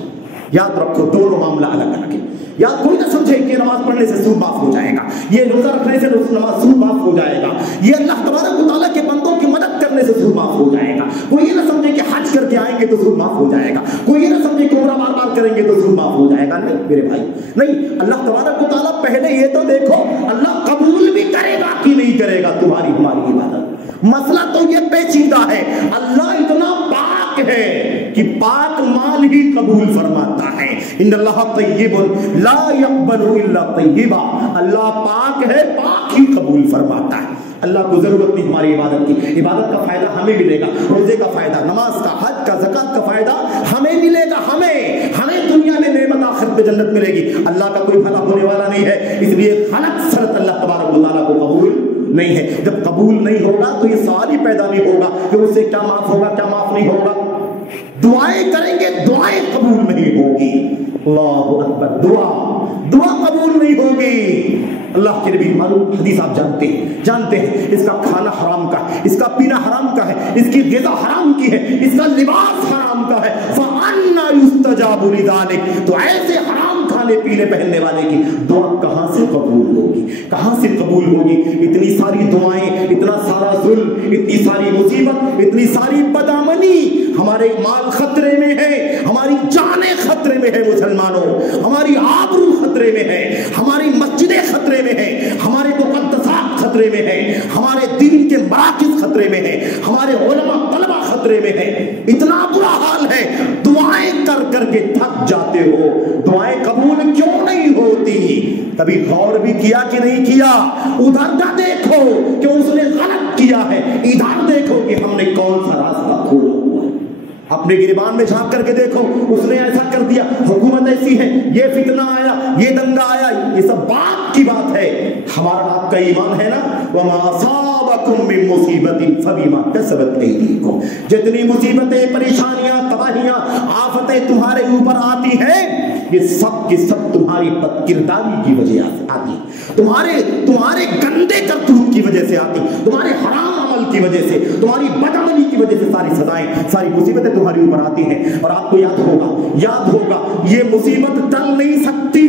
یاد رکھو دونوں معاملہ الگ الگ ہے۔ یا کوئی نہ سمجھے کہ نماز پڑھنے سے سود معاف ہو جائے گا، یہ روزہ رکھنے سے نماز سود معاف ہو جائے گا، یہ اللہ تبارک و تعالیٰ کے بندوں کی مدد کرنے سے سود معاف ہو جائے گا۔ کوئی یہ نہ سمجھے کہ حج کر کے آئیں گے تو سود معاف ہو جائے گا، کوئی یہ نہ سمجھے کہ عمرہ بار بار کریں گے تو سود معاف ہو جائے گا۔ نہیں میرے بھائی، نہیں، اللہ تبارک و تعالیٰ پہلے یہ تو دیکھو اللہ قبول بھی کرے گا کہ نہیں کرے گا تمہاری ہماری عبادت۔ مسئلہ تو یہ پیچیدہ ہے، اللہ اتنا پاک ہے کہ پاک مال ہی قبول فرماتا ہے۔ ان اللہ طیب لا یقبل الا طیبا، اللہ پاک ہے، پاک ہی قبول فرماتا ہے۔ اللہ کو ضرورت نہیں ہماری عبادت کی، عبادت کا فائدہ ہمیں ملے گا، روزے کا فائدہ، نماز کا، حج کا، زکات کا فائدہ ہمیں ملے گا، ہمیں دنیا میں نعمت، آخرت میں جنت ملے گی۔ اللہ کا کوئی بھلا ہونے والا نہیں ہے، اس لیے غلط شرط اللہ تبارک و تعالیٰ کو قبول نہیں ہے۔ جب قبول نہیں ہوگا تو یہ سوال ہی پیدا نہیں ہوگا کہ اس سے کیا معاف ہوگا کیا معاف نہیں ہوگا۔ دعائیں کریں گے، دعائیں قبول نہیں ہوگی۔ اللہ اکبر، دعا قبول نہیں ہوگی۔ اللہ کے نبی معلوم حدیث آپ جانتے ہیں، اس کا کھانا حرام کا ہے، اس کا پینا حرام کا ہے، اس کی غذا حرام کی ہے، اس کا لباس حرام کا ہے، فَأَنَّى يُسْتَجَابُ لِذَلِكَ، تو ایسے حرام کھانے پینے پہننے والے کی دعا کہاں سے قبول ہوگی، کہاں سے قبول ہوگی؟ اتنی ساری دعائیں، اتنا سارا ظلم، اتنی ساری مصیبت، اتنی ساری بدامنی، ہمارے مال خطرے میں ہے، ہماری جانیں خطرے میں ہے مسلمانوں، ہماری آبرو خطرے میں ہے، ہماری مسجدیں خطرے میں ہے، ہمارے مقدسات خطرے میں ہے، ہمارے دین کے مراکز خطرے میں ہے، ہمارے علماء طلبہ خطرے میں ہے۔ اتنا برا حال ہے، دعائیں کر کر کے تھک جاتے ہو، دعائیں قبول کیوں نہیں ہوتی؟ کبھی غور بھی کیا کہ نہیں کیا؟ ادھر نہ دیکھو کہ اس نے غلط کیا ہے، ادھر دیکھو کہ ہم نے کون سا راستہ کھولا ہوا ہے۔ اپنے گریبان میں جھانک کر کے دیکھو، اس نے ایسا کر دیا، حکومت ایسی ہے، یہ فتنہ آیا، یہ دنگا آیا، یہ سب بات کی بات ہے۔ ہمارا آپ کا ایمان ہے نا، وَمَا أَصَابَكُم مِّن مُّصِيبَةٍ فَبِمَا كَسَبَتْ أَيْدِيكُم، جتنی مصیبتیں، پریشانیاں، تباہیاں، آفتیں تمہارے اوپر آتی ہیں، یہ سب کی سب تمہاری بد کرداری کی وجہ سے آتی، تمہارے گندے کرتوت کی وجہ سے آتی، تمہارے حرام عمل کی وجہ سے، تمہاری بدعملی کی وجہ سے ساری سزائیں، ساری مصیبتیں تمہاری اوپر آتی ہیں۔ اور آپ کو یاد ہوگا یہ مصیبت ٹل نہیں سکتی،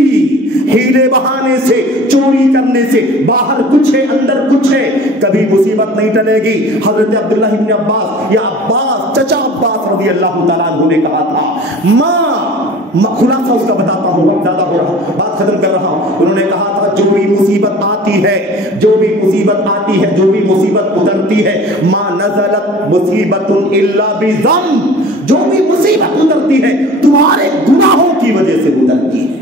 ہیلے بہانے سے، چوری کرنے سے، باہر کچھ ہے اندر کچھ ہے، کبھی مصیبت نہیں ٹلے گی۔ حضرت عبداللہ ابن عباس یا عباس، چچا عباس رضی اللہ تعالیٰ عنہ نے کہا تھا، خلاصہ اس کا بتاتا ہوں، وقت زیادہ ہو رہا، بات ختم کر رہا ہوں۔ انہوں نے کہا تھا جو بھی مصیبت آتی ہے، جو بھی مصیبت اترتی ہے، ما نزلت مصیبت الا بذنب، جو بھی مصیبت اترتی ہے تمہارے گناہوں کی وجہ سے اترتی ہے،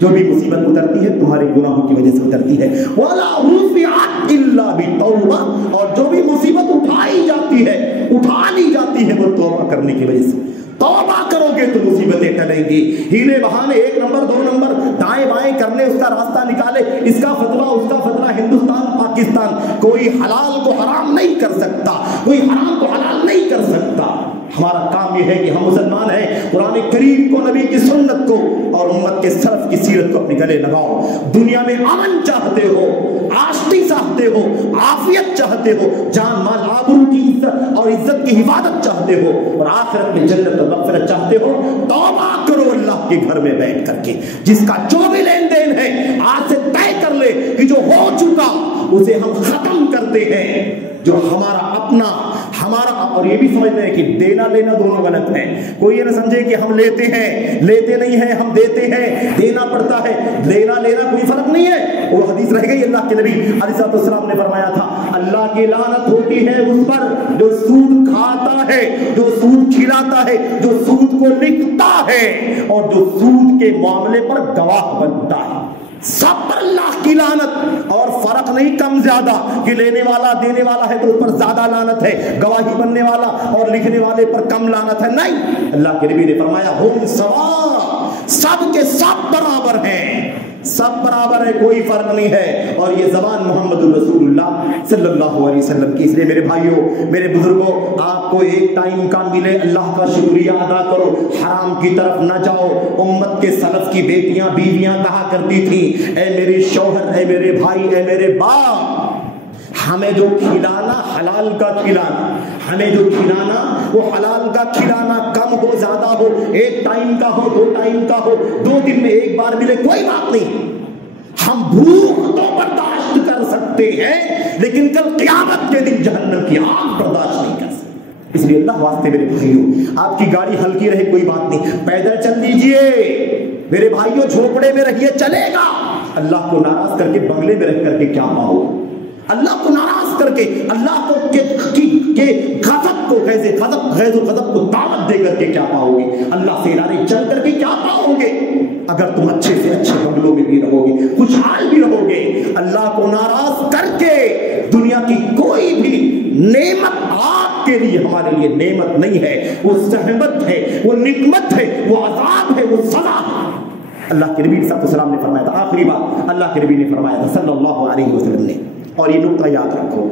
جو بھی مصیبت اترتی ہے تمہارے گناہوں کی وجہ سے اترتی ہے، ولا رفعت الا بتوبہ، اور جو بھی مصیبت اٹھا لی جاتی ہے وہ توبہ کرنے کی وجہ سے۔ توبہ کرو گے تو مصیبتیں ٹلیں گی۔ ہیلے بہانے، 1 نمبر 2 نمبر، دائیں بائیں کرنے، اس کا راستہ نکالے، اس کا فتویٰ اس کا فتویٰ، ہندوستان پاکستان کوئی حلال کو حرام نہیں کر سکتا، کوئی حرام کو حلال نہیں کر سکتا۔ ہمارا کام یہ ہے کہ ہم مسلمان ہیں، قرآن کریم کو، نبی کی سنت کو اور امت کے سلف کی سیرت کو اپنے گلے لگاؤ۔ دنیا میں امن چاہتے ہو، آشتی چاہتے ہو، عافیت چاہتے ہو، جان مال آبرو کی عزت اور عزت کی حفاظت چاہتے ہو، اور آخرت میں جنت اور مغفرت چاہتے ہو، توبہ کرو اللہ کے گھر میں بیٹھ کر کے۔ جس کا جو بھی لین دین ہے آج سے طے کر لے کہ جو ہو چکا اسے ہم ختم کرتے ہیں، جو ہمارا اپنا، اور یہ بھی سمجھتے ہیں کہ دینا لینا دونوں غلط ہیں۔ کوئی یہ نہ سمجھے کہ ہم لیتے نہیں ہیں، ہم دیتے ہیں، دینا پڑتا ہے، لینا لینا کوئی فرق نہیں ہے۔ وہ حدیث رہ گئی، اللہ کے نبی علیہ السلام نے فرمایا تھا، اللہ کی لعنت ہوتی ہے اس پر جو سود کھاتا ہے، جو سود کھلاتا ہے، جو سود کو لکھتا ہے، اور جو سود کے معاملے پر گواہ بنتا ہے۔ سب پر اللہ کی لعنت، اور فرق نہیں کم زیادہ کہ لینے والا دینے والا ہے تو اس پر زیادہ لعنت ہے، گواہی بننے والا اور لکھنے والے پر کم لعنت ہے، نہیں۔ اللہ کے نبی نے فرمایا ہم سوا، سب کے سب برابر ہیں، سب برابر ہے، کوئی فرق نہیں ہے، اور یہ زبان محمد رسول اللہ صلی اللہ علیہ وسلم کی۔ اس لیے میرے بھائیوں، میرے بزرگوں، آپ کو ایک ٹائم کا ملے اللہ کا شکریہ ادا کرو، حرام کی طرف نہ جاؤ۔ امت کے سلف کی بیٹیاں بیویاں کہا کرتی تھیں، اے میرے شوہر، اے میرے بھائی، اے میرے باپ، ہمیں جو کھلانا حلال کا کھلانا، ہمیں جو کھلانا وہ حلال کا کھلانا، کم ہو زیادہ ہو، ایک ٹائم کا ہو، 2 ٹائم کا ہو، 2 دن میں ایک بار ملے، کوئی بات نہیں، ہم بھوک تو برداشت کر سکتے ہیں، لیکن کل قیامت کے دن جہنم کی آگ برداشت نہیں کر سکتے۔ اس لیے اللہ واسطے میرے بھائیوں، آپ کی گاڑی ہلکی رہے کوئی بات نہیں، پیدل چل دیجئے میرے بھائیوں، جھوپڑے میں رہیے، چلے گا۔ اللہ کو ناراض کر کے بنگلے میں رہ کر کے کیا پاؤ؟ اللہ کو ناراض کر کے، اللہ کو غضب کو غیظ و غضب کو دعوت دے کر کے کیا پاؤ گے؟ اللہ سے ارادے چل کر کے کیا پاؤ گے؟ اگر تم اچھے سے اچھے بنگلوں میں بھی رہو گے، خوشحال بھی رہو گے، اللہ کو ناراض کر کے دنیا کی کوئی بھی نعمت آپ کے لیے، ہمارے لیے نعمت نہیں ہے، وہ زحمت ہے، وہ نقمت ہے، وہ عذاب ہے، وہ سزا ہے۔ اللہ کے نبی صلی اللہ علیہ وسلم نے فرمایا تھا، آخری بات اللہ کے نبی نے فرمایا تھا صلی اللہ علیہ وسلم نے، اور یہ نقطہ یاد رکھو،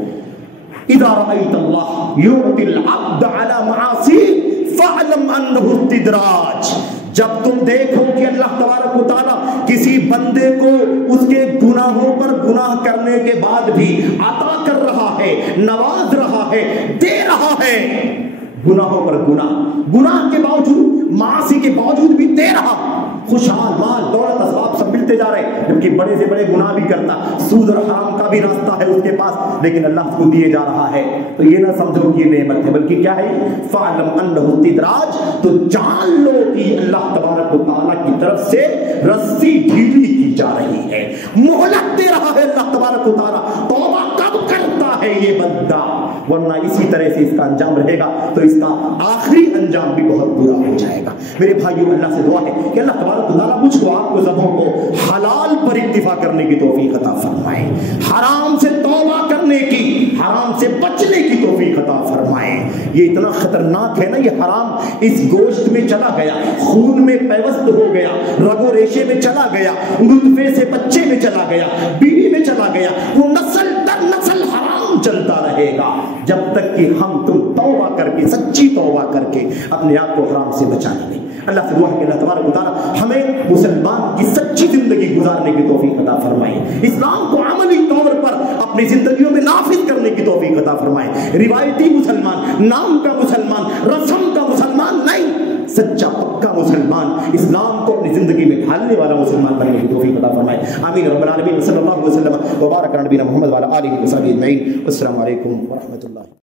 اذا رأيت اللہ يعطي العبد على معاصيه فاعلم انه استدراج۔ جب تم دیکھو کہ اللہ تبارک و تعالیٰ کسی بندے کو اس کے گناہوں پر گناہ کرنے کے بعد بھی عطا کر رہا ہے، نواز رہا ہے، دے رہا ہے، گناہوں پر گناہ کے باوجود، معاصی کے باوجود بھی دے رہا، خوشحال، مال دولت اسباب سب ملتے جا رہے، جبکہ بڑے سے بڑے گناہ بھی کرتا، سود اور حرام کا بھی راستہ ہے اس کے پاس، لیکن اللہ اس کو دیے جا رہا ہے، تو یہ نہ سمجھو کہ یہ نعمت ہے، بلکہ کیا ہے؟ فَعْلَمْ أَنَّهُ اسْتِدْرَاجٌ، تو جان لو کہ اللہ تبارک و تعالیٰ کی طرف سے رسی ڈھیلی کی جا رہی ہے، مہلت دے رہا ہے اللہ تبارک و تعالیٰ، توبہ کب کرتا ہے یہ بندہ، ورنہ اسی طرح سے اس کا انجام رہے گا تو اس کا آخری انجام بھی بہت برا ہو جائے گا۔ میرے بھائیوں، اللہ سے دعا ہے کہ اللہ تبارک و تعالیٰ مجھ کو، آپ کو، سبوں کو حلال پر اکتفا کرنے کی توفیق عطا فرمائے، حرام سے توبہ کرنے کی، حرام سے بچنے کی توفیق عطا فرمائے۔ یہ اتنا خطرناک ہے نا، یہ حرام اس گوشت میں چلا گیا، خون میں پیوست ہو گیا، رگ و ریشے میں چلا گیا، نطفے سے بچے میں چلا گیا، بیوی میں چلا گیا، وہ نسل در نسل حرام چلتا رہے گا جب تک کہ ہم تم توبہ کر کے، سچی توبہ کر کے اپنے آپ کو حرام سے بچا لیں۔ اللہ سے دعا ہے کہ اللہ تبارک و تعالیٰ ہمیں مسلمان کی سچی زندگی گزارنے کی توفیق عطا فرمائے، اسلام کو عملی طور پر اپنی زندگیوں میں نافذ کرنے کی توفیق عطا فرمائے۔ روایتی مسلمان، نام کا مسلمان، رسم کا مسلمان نہیں، سچا پکا مسلمان، اسلام کو اپنی زندگی میں ڈھالنے والا مسلمان بننے کی توفیق عطا فرمائے۔ آمین رب العالمین، صلی اللہ علیہ وسلم وبارک علی نبینا محمد وعلی آلہ وصحبہ اجمعین۔ السلام علیکم ورحمۃ اللہ۔